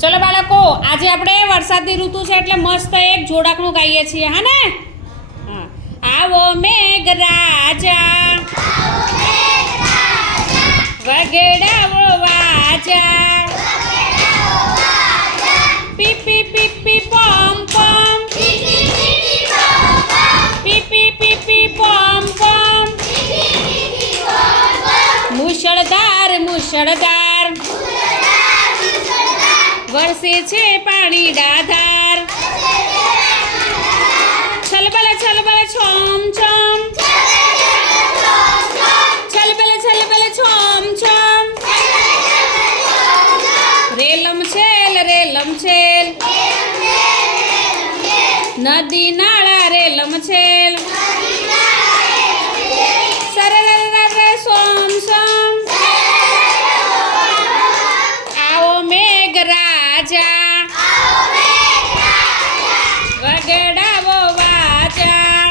ચલો બાળકો આજે આપણે વરસાદની ઋતુ છે એટલે મસ્ત એક જોડાકણું ગાઈએ છીએ હા ને? હા. આવો મેઘ રાજા. વગેડાવો વાજા. પી પી પી પી પમ પમ. પી પી પી પી પમ પમ. મુશળધાર મુશળધાર. વરસે છે પાણી ડાધાર. છલબલ છલબલ છોમ છોમ. છલબલ છલબલ છોમ છોમ. રેલમ છેલ રેલમ છેલ. નદી રાજા વગડાવો વાજા.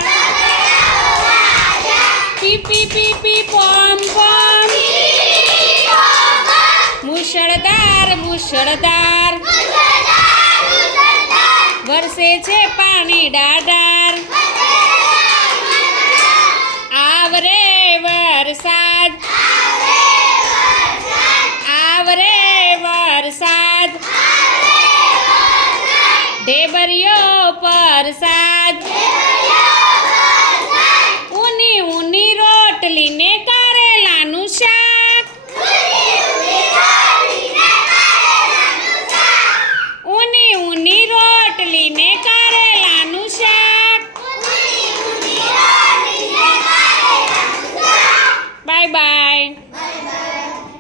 પી પી પી પી, પોમ પોમ. મુશળધાર મુશળધાર. વરસે છે પાણી ડાડાર આવરે વરસા ઢેબરિયો પરસાદ